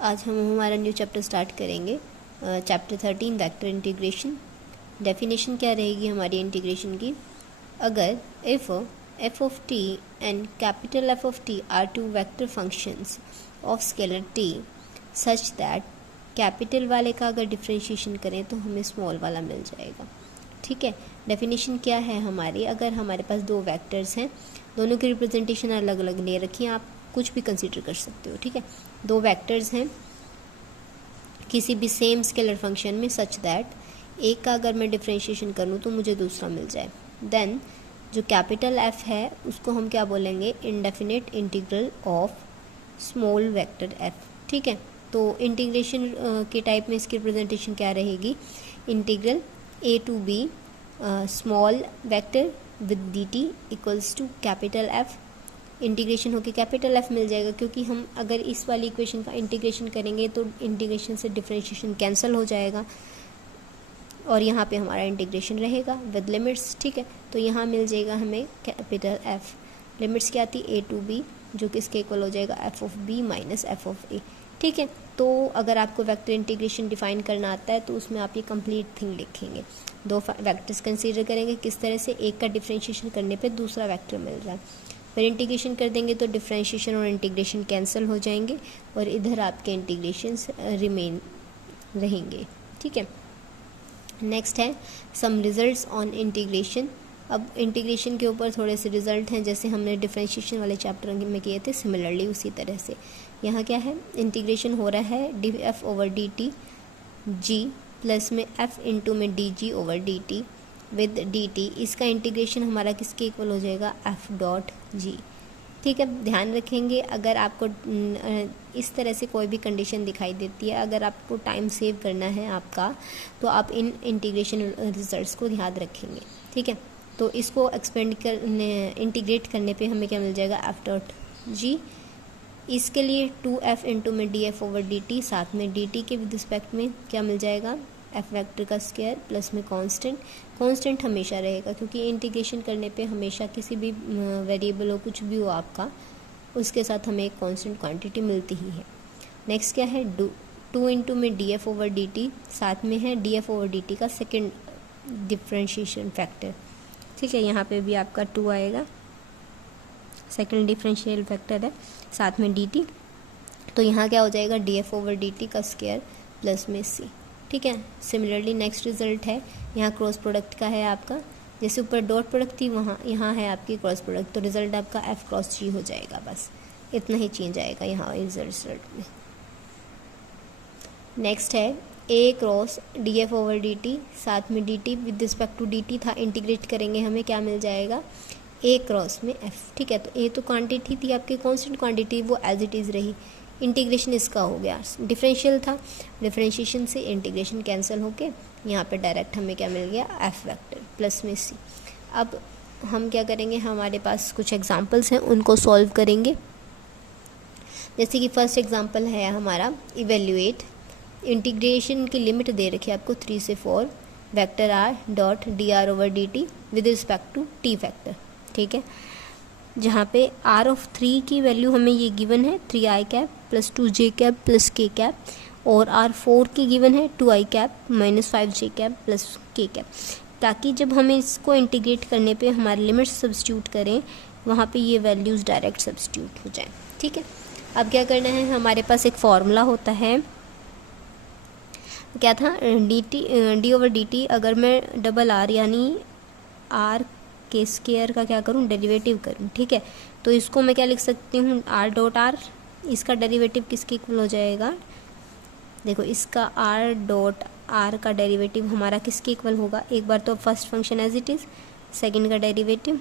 आज हम हमारा न्यू चैप्टर स्टार्ट करेंगे, चैप्टर 13 वेक्टर इंटीग्रेशन। डेफिनेशन क्या रहेगी हमारी इंटीग्रेशन की? अगर if f of t and capital F of t are two vector functions of scalar t such that capital वाले का अगर डिफ्रेंशिएशन करें तो हमें स्मॉल वाला मिल जाएगा। ठीक है, डेफिनेशन क्या है हमारी? अगर हमारे पास दो वेक्टर्स हैं, दोनों की रिप्रेजेंटेशन अलग अलग ले रखी है, आप कुछ भी कंसीडर कर सकते हो। ठीक है, दो वेक्टर्स हैं किसी भी सेम स्केलर फंक्शन में सच दैट एक का अगर मैं डिफ्रेंशिएशन करूँ तो मुझे दूसरा मिल जाए, देन जो कैपिटल एफ है उसको हम क्या बोलेंगे? Indefinite integral of small vector F. ठीक है, तो इंटीग्रेशन के टाइप में इसकी रिप्रेजेंटेशन क्या रहेगी? Integral a to b small vector with d t equals to capital F. Integration होके कैपिटल एफ मिल जाएगा, क्योंकि हम अगर इस वाली इक्वेशन का इंटीग्रेशन करेंगे तो इंटीग्रेशन से डिफरेंशिएशन कैंसिल हो जाएगा और यहाँ पे हमारा इंटीग्रेशन रहेगा विद लिमिट्स। ठीक है, तो यहाँ मिल जाएगा हमें कैपिटल एफ। लिमिट्स क्या आती? ए टू बी, जो कि इसके इक्वल हो जाएगा F of B minus F of A. ठीक है, तो अगर आपको वेक्टर इंटीग्रेशन डिफाइन करना आता है तो उसमें आप ये कंप्लीट थिंग लिखेंगे। दो वेक्टर्स कंसीडर करेंगे, किस तरह से एक का डिफरेंशिएशन करने पे दूसरा वेक्टर मिल रहा है, फिर इंटीग्रेशन कर देंगे तो डिफरेंशिएशन और इंटीग्रेशन कैंसिल हो जाएंगे और इधर आपके इंटीग्रेशंस रिमेन रहेंगे। ठीक है, नेक्स्ट है सम रिजल्ट्स ऑन इंटीग्रेशन। अब इंटीग्रेशन के ऊपर थोड़े से रिजल्ट हैं, जैसे हमने डिफरेंशिएशन वाले चैप्टर में किए थे, सिमिलरली उसी तरह से यहाँ क्या है? इंटीग्रेशन हो रहा है D F over D T G plus में एफ इंटू में D G over D T with d T. इसका इंटीग्रेशन हमारा किसके इक्वल हो जाएगा? F dot G. ठीक है, ध्यान रखेंगे अगर आपको इस तरह से कोई भी कंडीशन दिखाई देती है, अगर आपको टाइम सेव करना है आपका, तो आप इन इंटीग्रेशन रिजल्ट्स को याद रखेंगे। ठीक है, तो इसको एक्सपेंड करने इंटीग्रेट करने पे हमें क्या मिल जाएगा? F dot G. इसके लिए 2f इंटू में D F over D T, साथ में डी टी के विद रिस्पेक्ट में क्या मिल जाएगा? एफ वेक्टर का स्क्वायर प्लस में कांस्टेंट हमेशा रहेगा, क्योंकि इंटीग्रेशन करने पे हमेशा किसी भी वेरिएबल हो, कुछ भी हो आपका, उसके साथ हमें एक कांस्टेंट क्वांटिटी मिलती ही है। नेक्स्ट क्या है? 2 इंटू में D F over D T, साथ में है D F over D T का सेकेंड डिफ्रेंशिएशन फैक्टर। ठीक है, यहाँ पे भी आपका 2 आएगा, सेकेंड डिफरेंशियल फैक्टर है, साथ में डी टी, तो यहाँ क्या हो जाएगा? D F over D T का स्क्वायर प्लस में सी। ठीक है, सिमिलरली नेक्स्ट रिजल्ट है, यहाँ क्रॉस प्रोडक्ट का है आपका, जैसे ऊपर डॉट प्रोडक्ट थी वहाँ यहाँ है आपकी क्रॉस प्रोडक्ट, तो रिजल्ट आपका एफ क्रॉस जी हो जाएगा। बस इतना ही चेंज आएगा यहाँ रिजल्ट में। नेक्स्ट है A cross D F over D T, साथ में D T with respect to D T था, इंटीग्रेट करेंगे हमें क्या मिल जाएगा? ए क्रॉस में एफ। ठीक है, तो ए तो क्वांटिटी थी आपकी कांस्टेंट क्वांटिटी, वो एज इट इज़ रही। इंटीग्रेशन इसका हो गया, डिफरेंशियल था, डिफरेंशिएशन से इंटीग्रेशन कैंसिल होके यहाँ पे डायरेक्ट हमें क्या मिल गया? एफ वेक्टर प्लस में सी। अब हम क्या करेंगे? हमारे पास कुछ एग्जांपल्स हैं, उनको सॉल्व करेंगे। जैसे कि फर्स्ट एग्जांपल है हमारा इवेल्युएट। इंटीग्रेशन की लिमिट दे रखी है आपको 3 से 4 vector r dot d r over D T with respect to t factor. ठीक है, जहाँ पे आर ऑफ 3 की वैल्यू हमें ये गिवन है 3i cap plus 2j cap plus k cap, और आर 4 की गिवन है 2i cap minus 5j cap plus k cap, ताकि जब हमें इसको इंटीग्रेट करने पे हमारे लिमिट्स सब्स्टिट्यूट करें, वहाँ पे ये वैल्यूज़ डायरेक्ट सब्स्टिट्यूट हो जाए। ठीक है, अब क्या करना है? हमारे पास एक फॉर्मूला होता है, क्या था? डी ओवर डी टी, अगर मैं डबल आर यानी आर के स्क्वायर का क्या करूं? डेरिवेटिव करूं। ठीक है, तो इसको मैं क्या लिख सकती हूँ? आर डॉट आर, इसका डेरिवेटिव किसके इक्वल हो जाएगा? देखो, इसका आर डॉट आर का डेरिवेटिव हमारा किसके इक्वल होगा? एक बार तो first function as it is, second का डेरिवेटिव,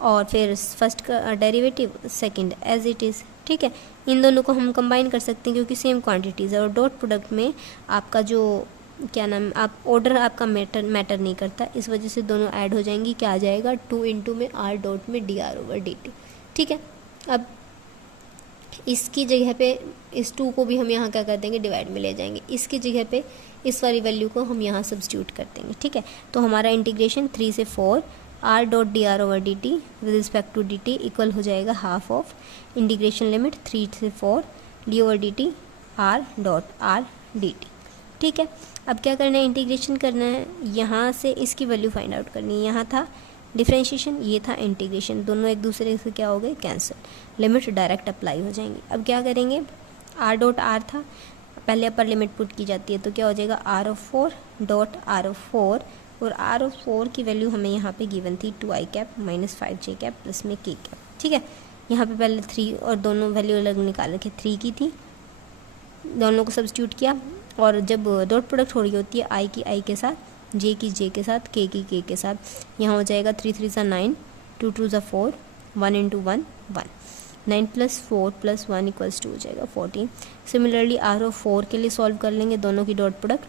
और फिर फर्स्ट का derivative, second as it is. ठीक है, इन दोनों को हम कंबाइन कर सकते हैं क्योंकि सेम क्वांटिटीज़ है, और डॉट प्रोडक्ट में आपका जो क्या नाम, आप ऑर्डर आपका मैटर नहीं करता, इस वजह से दोनों ऐड हो जाएंगी। क्या आ जाएगा? 2 इंटू में आर डॉट में D r over D t. ठीक है, अब इसकी जगह पे इस 2 को भी हम यहाँ क्या कर देंगे? डिवाइड में ले जाएंगे, इसकी जगह पे इस वाली वैल्यू को हम यहाँ सब्स्टिट्यूट कर देंगे। ठीक है, तो हमारा इंटीग्रेशन 3 से 4 r dot d r over D T with respect to D t equal हो जाएगा हाफ ऑफ इंटीग्रेशन लिमिट 3 से 4 d over D t r dot r d t. ठीक है, अब क्या करना है, इंटीग्रेशन करना है, यहाँ से इसकी वैल्यू फाइंड आउट करनी है। यहाँ था डिफरेंशिएशन, ये था इंटीग्रेशन, दोनों एक दूसरे से क्या हो गए, कैंसिल, लिमिट डायरेक्ट अप्लाई हो जाएंगी। अब क्या करेंगे, आर डॉट आर था, पहले अपर लिमिट पुट की जाती है, तो क्या हो जाएगा r of 4 dot r of 4, और आर ऑफ 4 की वैल्यू हमें यहाँ पे गिवन थी 2i cap minus 5j cap plus में k कैप। ठीक है, यहाँ पे पहले 3 और दोनों वैल्यू अलग निकाल रखे, 3 की थी, दोनों को सब्स्टिट्यूट किया, और जब डॉट प्रोडक्ट हो रही होती है i की i के साथ, j की j के साथ, k की k के साथ, यहाँ हो जाएगा 3 3 सा 9, 2 2 सा 4, 1 into 1 1, 9 plus 4 plus 1 equals to हो जाएगा 14। सिमिलरली आर ऑफ 4 के लिए सॉल्व कर लेंगे दोनों की डॉट प्रोडक्ट,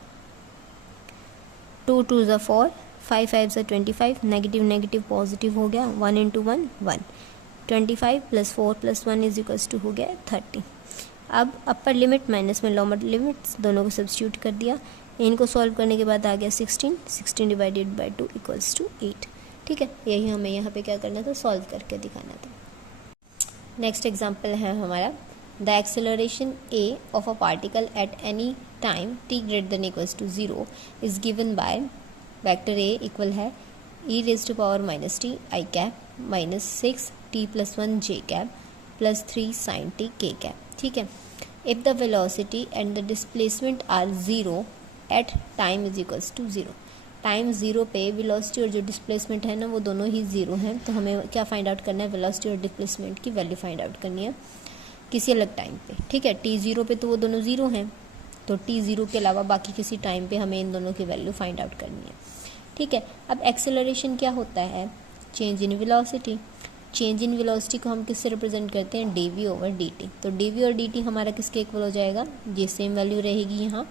2 2 सा 4, 5 5 सा 25, नेगेटिव नेगेटिव पॉजिटिव हो गया, 1 into 1 1, 25 plus 4 plus 1 is equals to हो गया 30। अब अपर लिमिट माइनस में लोअर लिमिट्स दोनों को सब्स्टिट्यूट कर दिया, इनको सॉल्व करने के बाद आ गया 16, 16 डिवाइडेड बाई 2 इक्वल्स टू 8। ठीक है, यही हमें यहाँ पे क्या करना था, सॉल्व करके दिखाना था। नेक्स्ट एग्जाम्पल है हमारा, the acceleration a of a particle at any time t greater than equals to 0 is given by vector a equal है e raise to power minus t i cap minus 6 t plus 1 j cap plus 3 sine t k cap. ठीक है, if the velocity and the displacement are 0 at time is equals to 0, time 0 पे velocity और जो displacement है ना वो दोनों ही 0 हैं, तो हमें क्या फाइंड आउट करना है, वेलोसिटी और डिस्प्लेसमेंट की वैल्यू फाइंड आउट करनी है किसी अलग टाइम पे। ठीक है, t 0 पे तो वो दोनों 0 हैं, तो t 0 के अलावा बाकी किसी टाइम पे हमें इन दोनों की वैल्यू फाइंड आउट करनी है। ठीक है, अब एक्सेलरेशन क्या होता है, change in velocity, change in velocity को हम किससे रिप्रेजेंट करते हैं, dv ओवर dt, तो dv और dt हमारा किसके इक्वल हो जाएगा, ये सेम वैल्यू रहेगी यहाँ,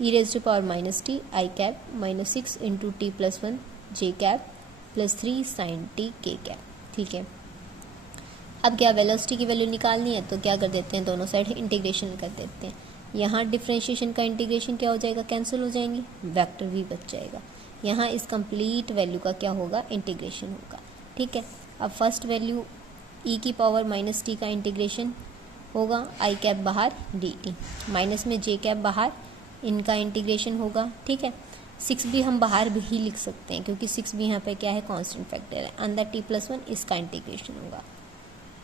e raise to power minus t i cap minus 6 into t plus 1 j cap plus 3 sine T के कैप। ठीक है, अब क्या वेलोसिटी की वैल्यू निकालनी है, तो क्या कर देते हैं, दोनों साइड इंटीग्रेशन कर देते हैं। यहाँ डिफरेंशिएशन का इंटीग्रेशन क्या हो जाएगा, कैंसिल हो जाएंगी, वेक्टर भी बच जाएगा। यहाँ इस कंप्लीट वैल्यू का क्या होगा, इंटीग्रेशन होगा। ठीक है, अब फर्स्ट वैल्यू e की पावर माइनस टी का इंटीग्रेशन होगा, आई कैप बाहर डी टी, माइनस में जे कैप बाहर, इनका इंटीग्रेशन होगा। ठीक है, 6 भी हम बाहर भी लिख सकते हैं क्योंकि 6 भी यहाँ पे क्या है, कांस्टेंट फैक्टर है, अंदर t प्लस 1 इसका इंटीग्रेशन होगा,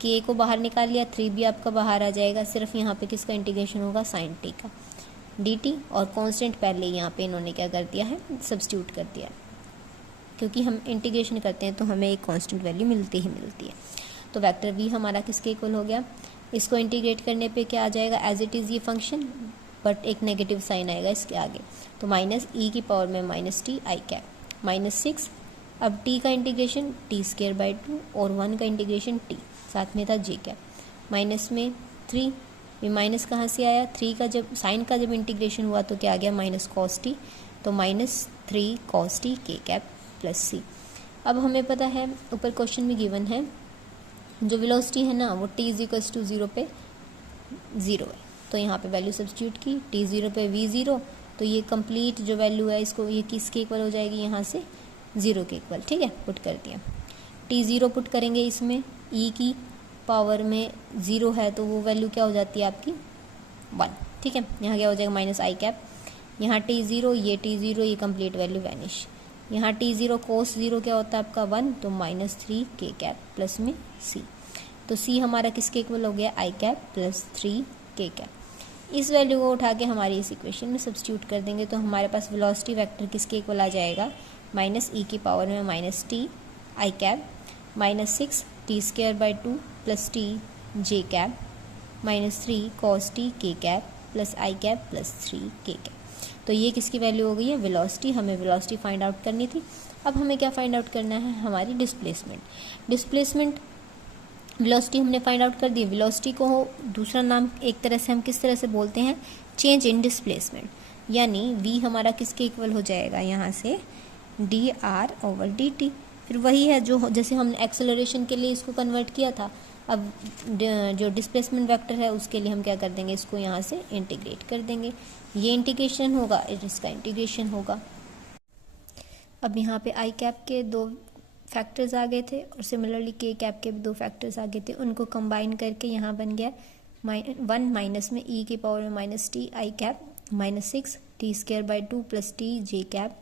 k को बाहर निकाल लिया, 3 भी आपका बाहर आ जाएगा, सिर्फ यहाँ पे किसका इंटीग्रेशन होगा, साइन t का dt, और कांस्टेंट पहले यहाँ पे इन्होंने क्या कर दिया है, सब्स्टिट्यूट कर दिया, क्योंकि हम इंटीग्रेशन करते हैं तो हमें एक कांस्टेंट वैल्यू मिलती ही मिलती है। तो वेक्टर v हमारा किसके इक्वल हो गया, इसको इंटीग्रेट करने पे क्या आ जाएगा, एज इट इज़ ये फंक्शन, बट एक नेगेटिव साइन आएगा इसके आगे, तो माइनस e की पावर में minus t i cap minus 6, अब t का इंटीग्रेशन टी स्क्वायर बाई 2 और 1 का इंटीग्रेशन t, साथ में था j कैप माइनस में 3, ये माइनस कहाँ से आया, 3 का जब साइन का जब इंटीग्रेशन हुआ तो क्या आ गया, माइनस कॉस टी, तो माइनस 3 कॉस टी के कैप प्लस सी। अब हमें पता है ऊपर क्वेश्चन में गिवन है जो वेलोसिटी है ना वो t इज इक्वल्स टू 0 पे 0 है, तो यहाँ पे वैल्यू सब्स्टिट्यूट की, t 0 पे v 0, तो ये कंप्लीट जो वैल्यू है इसको ये किसके इक्वल हो जाएगी, यहाँ से 0 के इक्वल। ठीक है, पुट कर दिया, t 0 पुट करेंगे इसमें, e की पावर में 0 है तो वो वैल्यू क्या हो जाती है आपकी 1। ठीक है, यहाँ क्या हो जाएगा, माइनस आई कैप, यहाँ t 0, ये t 0, ये कंप्लीट वैल्यू वैनिश, यहाँ t 0 कोस 0 क्या होता है आपका 1, तो माइनस 3 के कैप प्लस में c, तो c हमारा किसके इक्वल हो गया, आई कैप प्लस 3 के कैप। इस वैल्यू को उठा के हमारी इस इक्वेशन में सब्स्टिट्यूट कर देंगे तो हमारे पास वेलोसिटी वेक्टर किसके इक्वल आ जाएगा, माइनस e की पावर में minus t i cap minus 6 T square by 2 plus T J cap minus 3 cos T के कैप प्लस आई कैप प्लस 3 के कैप। तो ये किसकी वैल्यू हो गई है, वेलोसिटी, हमें वेलोसिटी फाइंड आउट करनी थी। अब हमें क्या फाइंड आउट करना है, हमारी डिस्प्लेसमेंट वेलोसिटी हमने फाइंड आउट कर दी। वेलोसिटी को दूसरा नाम एक तरह से हम किस तरह से बोलते हैं, चेंज इन डिस्प्लेसमेंट, यानी v हमारा किसके इक्वल हो जाएगा, यहाँ से D r over D T. फिर वही है जो जैसे हमने एक्सेलरेशन के लिए इसको कन्वर्ट किया था, अब जो डिस्प्लेसमेंट वेक्टर है उसके लिए हम क्या कर देंगे, इसको यहाँ से इंटीग्रेट कर देंगे, ये इंटीग्रेशन होगा, इसका इंटीग्रेशन होगा। अब यहाँ पे आई कैप के 2 फैक्टर्स आ गए थे और सिमिलरली के कैप के भी 2 फैक्टर्स आ गए थे, उनको कंबाइन करके यहाँ बन गया 1 माइनस में ई की पावर में minus t i cap minus 6 T square by 2 plus T J cap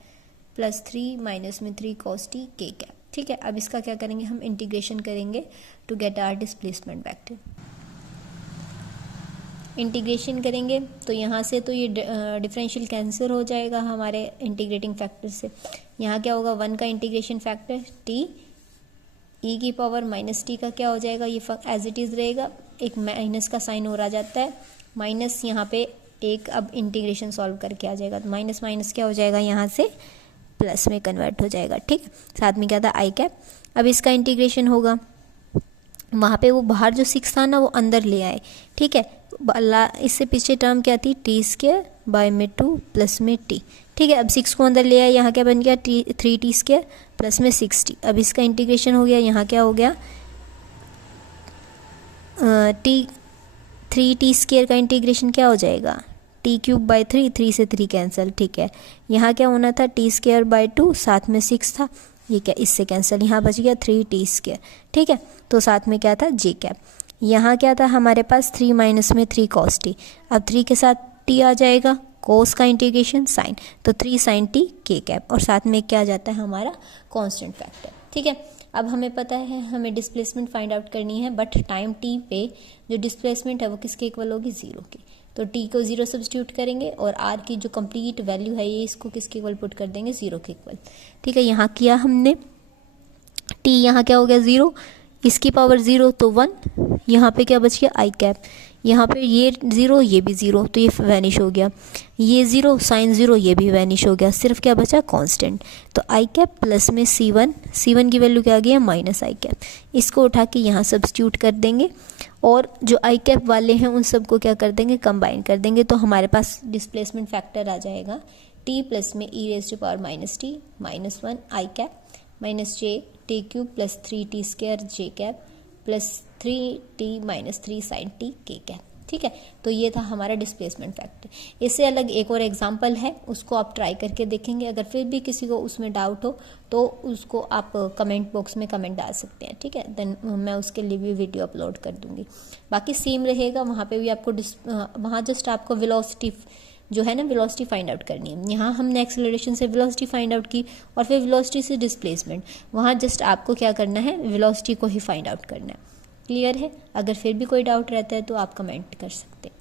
plus 3 minus में 3 कॉस टी के कैप। ठीक है, अब इसका क्या करेंगे, हम इंटीग्रेशन करेंगे to get our displacement vector. Integration करेंगे तो यहाँ से तो ये डिफरेंशियल कैंसिल हो जाएगा हमारे इंटीग्रेटिंग फैक्टर से। यहाँ क्या होगा, 1 का इंटीग्रेशन फैक्टर टी ई की पावर माइनस टी का क्या हो जाएगा, ये एज इट इज़ रहेगा, एक माइनस का साइन और आ जाता है, माइनस यहाँ पे एक अब इंटीग्रेशन सॉल्व करके आ जाएगा तो माइनस माइनस क्या हो जाएगा, यहाँ से प्लस में कन्वर्ट हो जाएगा। ठीक, साथ में क्या था आई कैप। अब इसका इंटीग्रेशन होगा, वहाँ पे वो बाहर जो 6 था ना वो अंदर ले आए। ठीक है, इससे पीछे टर्म क्या थी, टी स्क्वायर बाय में 2 प्लस में टी। ठीक है, अब 6 को अंदर ले आए, यहाँ क्या बन गया 3 टी स्क्वायर प्लस में 6 टी। अब इसका इंटीग्रेशन हो गया, यहाँ क्या हो गया टी 3 टी स्क्वायर का इंटीग्रेशन क्या हो जाएगा, टी क्यूब बाई 3, 3 से 3 कैंसिल। ठीक है, यहाँ क्या होना था टी स्क्वायर बाई 2, साथ में 6 था, ये क्या इससे कैंसिल, यहाँ बच गया 3 टी स्क्वायर। ठीक है, तो साथ में क्या था जे कैप। यहाँ क्या था हमारे पास 3 माइनस में 3 कॉस टी, अब 3 के साथ टी आ जाएगा, कोस का इंटीग्रेशन साइन, तो 3 साइन टी के कैप, और साथ में क्या जाता है हमारा कांस्टेंट फैक्टर। ठीक है, अब हमें पता है हमें डिस्प्लेसमेंट फाइंड आउट करनी है, बट टाइम टी पे जो डिस्प्लेसमेंट है वो किसके इक्वल होगी, 0 की। तो टी को 0 सब्स्टिट्यूट करेंगे और आर की जो कंप्लीट वैल्यू है ये इसको किसके इक्वल पुट कर देंगे, 0 के इक्वल। ठीक है, यहाँ किया हमने, टी यहाँ क्या हो गया 0, इसकी पावर 0 तो 1, यहाँ पे क्या बच गया आई कैप, यहाँ पे ये 0 ये भी 0 तो ये वैनिश हो गया, ये 0 साइन 0 ये भी वैनिश हो गया, सिर्फ क्या बचा कांस्टेंट। तो आई कैप प्लस में C1 की वैल्यू क्या आ गई है माइनस आई कैप, इसको उठा के यहाँ सब्स्टिट्यूट कर देंगे और जो आई कैप वाले हैं उन सबको क्या कर देंगे, कंबाइन कर देंगे, तो हमारे पास डिस्प्लेसमेंट फैक्टर आ जाएगा टी प्लस में E raise to power minus T minus 1 I cap minus J T cube plus 3 T square J cap plus 3 T minus 3 sine T के कैप। ठीक है, तो ये था हमारा डिस्प्लेसमेंट फैक्टर। इससे अलग एक और एग्जांपल है, उसको आप ट्राई करके देखेंगे, अगर फिर भी किसी को उसमें डाउट हो तो उसको आप कमेंट बॉक्स में कमेंट डाल सकते हैं। ठीक है, देन मैं उसके लिए भी वीडियो अपलोड कर दूंगी। बाकी सेम रहेगा, वहाँ पे भी आपको वहाँ जस्ट आपको वेलोसिटी जो है ना वेलोसिटी फाइंड आउट करनी है। यहाँ हमने एक्सेलरेशन से वेलोसिटी फाइंड आउट की और फिर वेलोसिटी से डिस्प्लेसमेंट, वहाँ जस्ट आपको क्या करना है, वेलोसिटी को ही फाइंड आउट करना है। क्लियर है? अगर फिर भी कोई डाउट रहता है तो आप कमेंट कर सकते हैं।